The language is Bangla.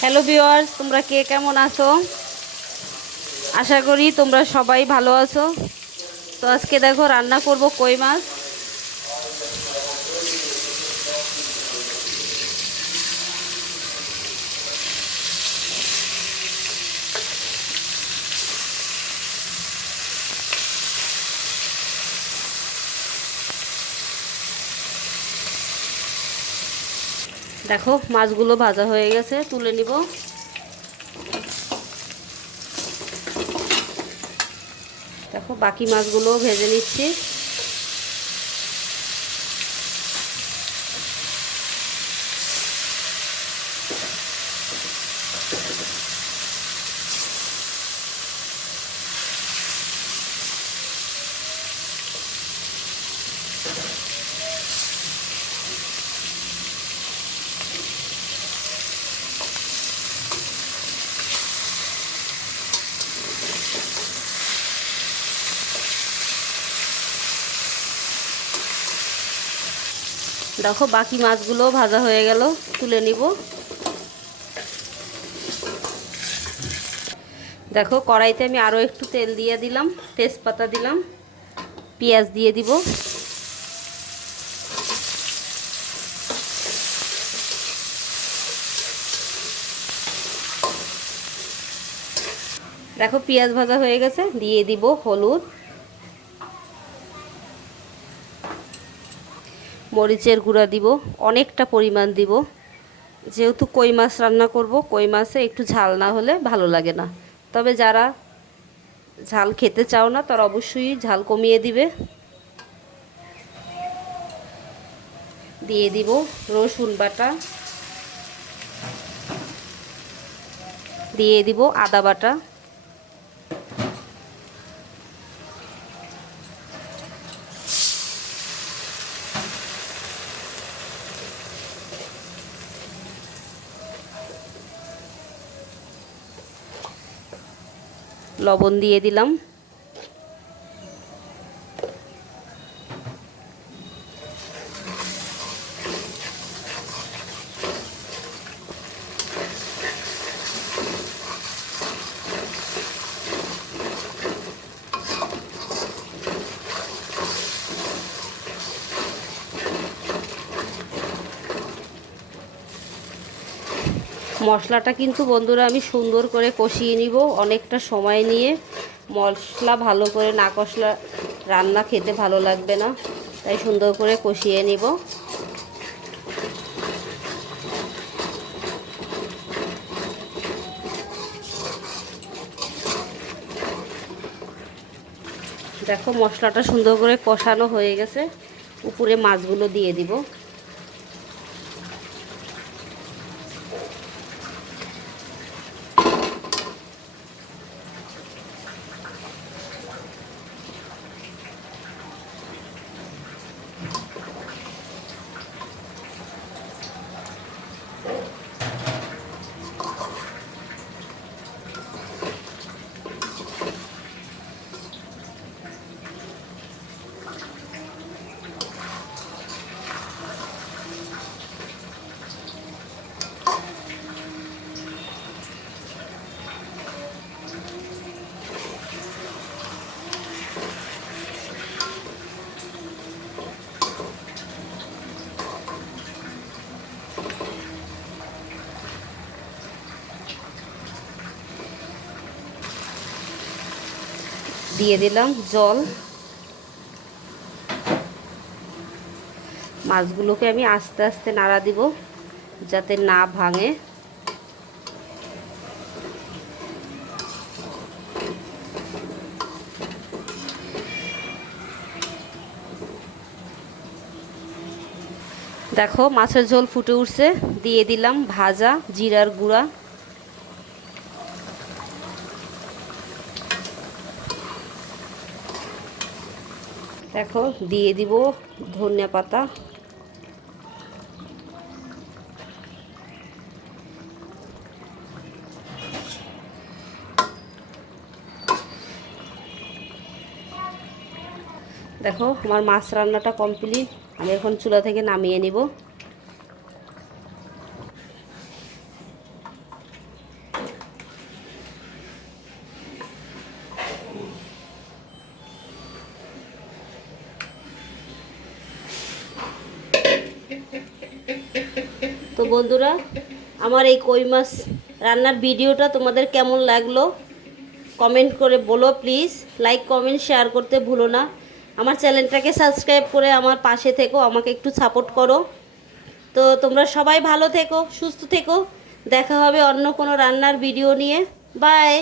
হ্যালো ভিওয়ার্স তোমরা কে কেমন আছো? আশা করি তোমরা সবাই ভালো আছো। তো আজকে দেখো, রান্না করব কই মাছ? দেখো মাছগুলো ভাজা হয়ে গেছে তুলে নিব। দেখো বাকি মাছগুলো ভেজে নিচ্ছি। দেখো, বাকি মাছগুলো ভাজা হয়ে গেল, তুলে নিব। দেখো, কড়াইতে আমি আরও একটু তেল দিয়ে দিলাম, তেজপাতা দিলাম, পেঁয়াজ দিয়ে দিব। দেখো, পেঁয়াজ ভাজা হয়ে গেছে, দিয়ে দিব হলুদ। মরিচের গুঁড়া দিব, অনেকটা পরিমাণ দিব। যেহেতু কই মাছ রান্না করব, কই মাছে একটু ঝাল না হলে ভালো লাগে না। তবে যারা ঝাল খেতে চাও না, তারা অবশ্যই ঝাল কমিয়ে দিবে। দিয়ে দিব রসুন বাটা। দিয়ে দিব আদা বাটা। লবণ দিয়ে দিলাম। মশলাটা কিন্তু বন্ধুরা আমি সুন্দর করে কষিয়ে নিব অনেকটা সময় নিয়ে। মশলা ভালো করে না কষলা রান্না খেতে ভালো লাগবে না, তাই সুন্দর করে কষিয়ে নিব। দেখো মশলাটা সুন্দর করে কষানো হয়ে গেছে, উপরে মাছগুলো দিয়ে দিব। দিয়ে দিলাম জল। মাছগুলোকে আমি আস্তে আস্তে নাড়া দিব যাতে না ভাঙে। দেখো মাছের ঝোল ফুটে উঠছে। দিয়ে দিলাম ভাজা, জিরার গুঁড়া। দেখো, দিয়ে দিব ধনিয়া পাতা। দেখো, আমার মাছ রান্নাটা কমপ্লিট আমি এখন চুলা থেকে নামিয়ে নিব। বন্ধুরা, আমার এই কই মাছ রান্নার ভিডিওটা তোমাদের কেমন লাগল কমেন্ট করে বলো প্লিজ। লাইক কমেন্ট শেয়ার করতে ভুলো না। আমার চ্যানেলটাকে সাবস্ক্রাইব করে আমার পাশে থেকো, আমাকে একটু সাপোর্ট করো। তো তোমরা সবাই ভালো থেকো, সুস্থ থেকো। দেখা হবে অন্য কোনো রান্নার ভিডিও নিয়ে। বাই